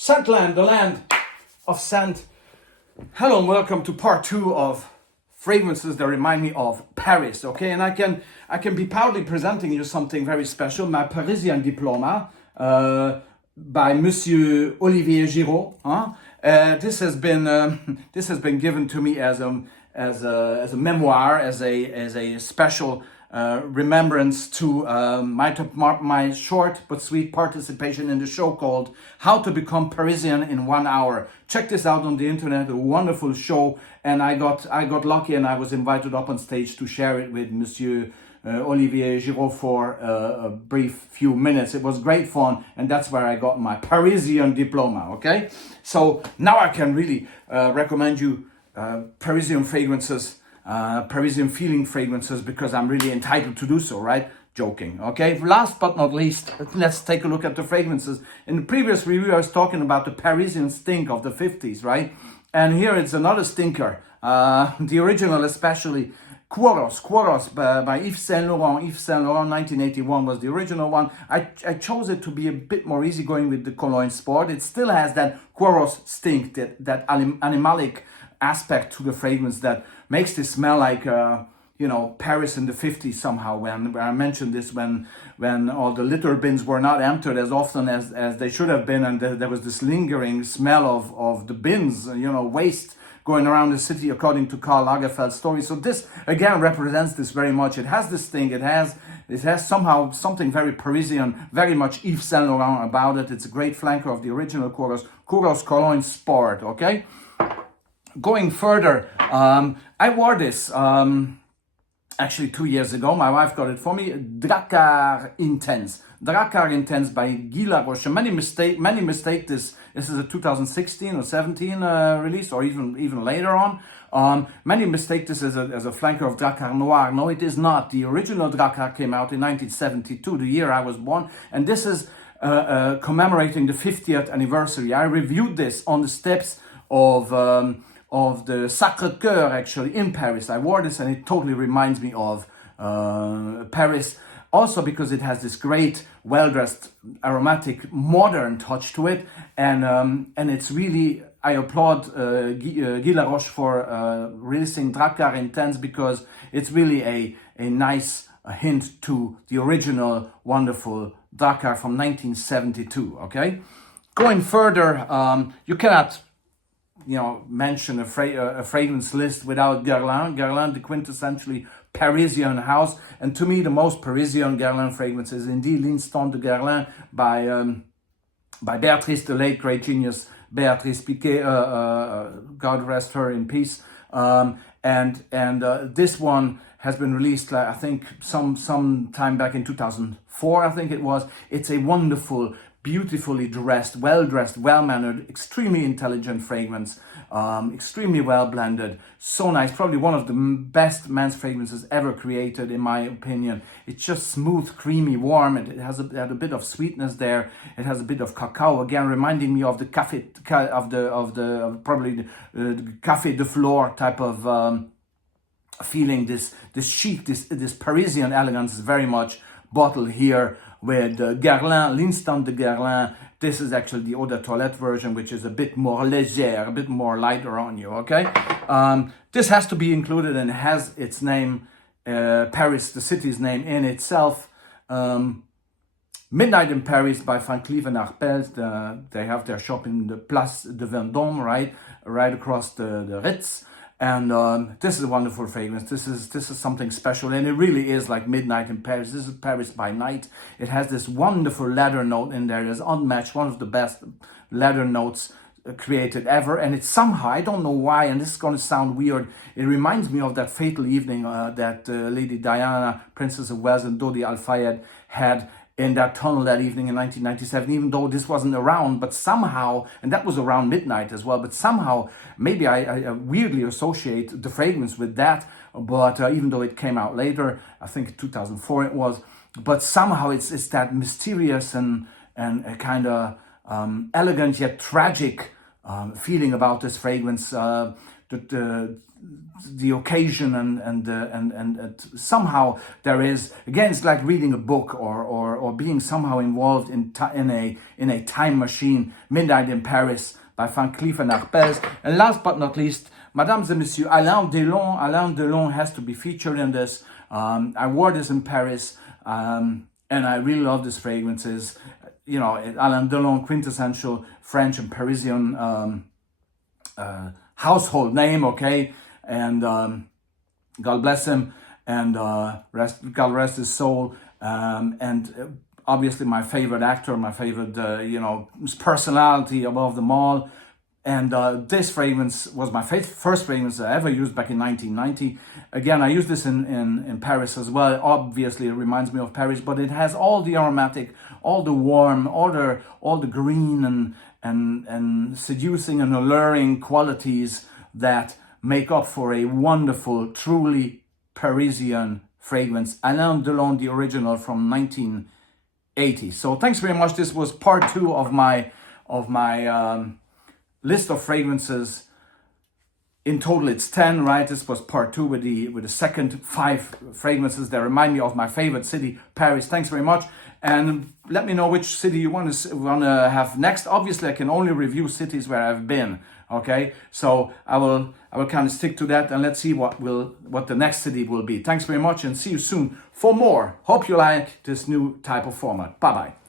Scentland, the land of scent. Hello and welcome to part 2 of fragrances that remind me of Paris. Okay, and I can be proudly presenting you something very special, my Parisian diploma by Monsieur Olivier Giraud. This has been given to me as a memoir, as a special remembrance to my short but sweet participation in the show called How to Become Parisian in 1 Hour. Check this out on the internet, a wonderful show, and I got lucky and I was invited up on stage to share it with Monsieur Olivier Giraud for a brief few minutes. It was great fun, and that's where I got my Parisian diploma. Okay, so now I can really recommend you Parisian fragrances, Parisian feeling fragrances, because I'm really entitled to do so, right? Joking, okay? Last but not least, let's take a look at the fragrances. In the previous review, I was talking about the Parisian stink of the 50s, right? And here it's another stinker, the original especially, Kouros by Yves Saint Laurent. Yves Saint Laurent 1981 was the original one. I chose it to be a bit more easygoing with the Cologne Sport. It still has that Kouros stink, that animalic aspect to the fragrance that makes this smell like Paris in the 50s somehow. When I mentioned this, when all the litter bins were not emptied as often as they should have been, and there was this lingering smell of the bins, waste going around the city, according to Karl Lagerfeld's story. So this again represents this very much. It has this thing. It has somehow something very Parisian, very much Yves Saint Laurent about it. It's a great flanker of the original Kouros Cologne Sport. Okay. Going further, I wore this actually 2 years ago. My wife got it for me. Drakkar Intense. Drakkar Intense by Guerlain. Many mistake this. This is a 2016 or 17 release, or even later on. Many mistake this as a flanker of Drakkar Noir. No, it is not. The original Drakkar came out in 1972, the year I was born, and this is commemorating the 50th anniversary. I reviewed this on the steps of the Sacré-Cœur, actually, in Paris. I wore this and it totally reminds me of Paris. Also because it has this great, well-dressed, aromatic, modern touch to it. And it's really, I applaud Guy Laroche for releasing Drakkar Intense, because it's really a nice hint to the original wonderful Drakkar from 1972, okay? Going further, you cannot mention a fragrance list without Guerlain. Guerlain, the quintessentially Parisian house. And to me, the most Parisian Guerlain fragrance is indeed L'Instant de Guerlain by Beatrice, the late great genius Beatrice Piquet, God rest her in peace. And this one has been released, I think, some time back in 2004, I think it was. It's a wonderful, beautifully dressed, well-mannered, extremely intelligent fragrance, extremely well-blended, so nice. Probably one of the best men's fragrances ever created, in my opinion. It's just smooth, creamy, warm. It has a bit of sweetness there. It has a bit of cacao, again reminding me of the café de flore type of feeling. This chic, this Parisian elegance is very much bottled here with Guerlain, L'Instant de Guerlain. This is actually the Eau de Toilette version, which is a bit more légère, a bit more lighter on you, okay? This has to be included and has its name, Paris, the city's name in itself. Midnight in Paris by Van Cleef and Arpels. They have their shop in the Place de Vendôme, right across the Ritz. And this is a wonderful fragrance. This is something special, and it really is like midnight in Paris. This is Paris by night. It has this wonderful leather note in there. It's unmatched, one of the best leather notes created ever. And it's somehow, I don't know why, and this is going to sound weird, it reminds me of that fatal evening that Lady Diana, Princess of Wales, and Dodi Al-Fayed had in that tunnel that evening in 1997, even though this wasn't around, but somehow, and that was around midnight as well, but somehow, maybe I weirdly associate the fragrance with that, but even though it came out later, I think 2004 it was, but somehow it's that mysterious and a kind of elegant yet tragic feeling about this fragrance. the occasion, and somehow there is, again, it's like reading a book or being somehow involved in a time machine. Midnight in Paris by Van Cleef and Arpels. And last but not least, Mesdames et Messieurs, Alain Delon. Alain Delon has to be featured in this. I wore this in Paris, and I really love these fragrances. You know, Alain Delon, quintessential French and Parisian household name, okay? And God bless him, and God rest his soul. And obviously my favorite actor, my favorite, personality above them all. And this fragrance was my first fragrance I ever used back in 1990. Again, I used this in Paris as well. Obviously, it reminds me of Paris, but it has all the aromatic, all the warm, all the green and seducing and alluring qualities that make up for a wonderful, truly Parisian fragrance. Alain Delon, the original from 1980. So thanks very much. This was part 2 of my list of fragrances. In total, it's 10, right? This was part 2 with the second 5 fragrances that remind me of my favorite city, Paris. Thanks very much. And let me know which city you want to have next. Obviously, I can only review cities where I've been. Okay, so I will kind of stick to that, and let's see what the next city will be. Thanks very much, and see you soon for more. Hope you like this new type of format. Bye bye.